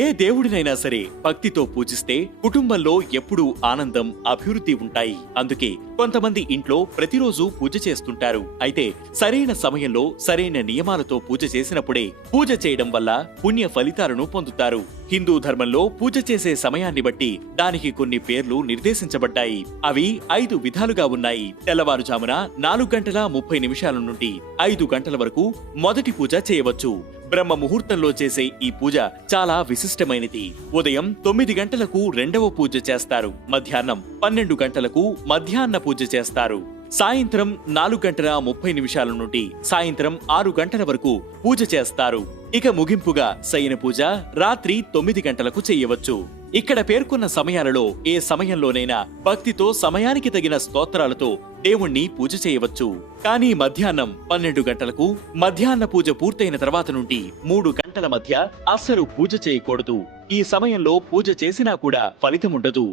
ఏ దేవుడినైనా సరే భక్తితో పూజిస్తే కుటుంబంలో ఎప్పుడూ ఆనందం, అభివృద్ధి ఉంటాయి. అందుకే కొంతమంది ఇంట్లో ప్రతిరోజు పూజ చేస్తుంటారు. అయితే సరైన సమయంలో సరైన నియమాలతో పూజ చేసినప్పుడే పూజ చేయడం వల్ల పుణ్య ఫలితాలను పొందుతారు. హిందూ ధర్మంలో పూజ చేసే సమయాన్ని బట్టి దానికి కొన్ని పేర్లు నిర్దేశించబడ్డాయి. అవి 5 విధాలుగా ఉన్నాయి. తెల్లవారుజామున 4:30 నుండి 5 గంటల వరకు మొదటి పూజ చేయవచ్చు. బ్రహ్మ ముహూర్తంలో చేసే ఈ పూజ చాలా విశిష్టమైనది. ఉదయం 9 గంటలకు రెండవ పూజ చేస్తారు. మధ్యాహ్నం 12 గంటలకు మధ్యాహ్న పూజ చేస్తారు. సాయంత్రం 4:30 నుండి సాయంత్రం 6 గంటల వరకు పూజ చేస్తారు. ఇక ముగింపుగా శయన పూజ రాత్రి 9 గంటలకు చేయవచ్చు. ఇక్కడ పేర్కొన్న సమయాలలో ఏ సమయంలోనైనా భక్తితో సమయానికి తగిన స్తోత్రాలతో దేవుణ్ణి పూజ చేయవచ్చు. కానీ మధ్యాహ్నం 12 గంటలకు మధ్యాహ్న పూజ పూర్తయిన తర్వాత నుండి 3 గంటల మధ్య అస్సలు పూజ చేయకూడదు. ఈ సమయంలో పూజ చేసినా కూడా ఫలితముండదు.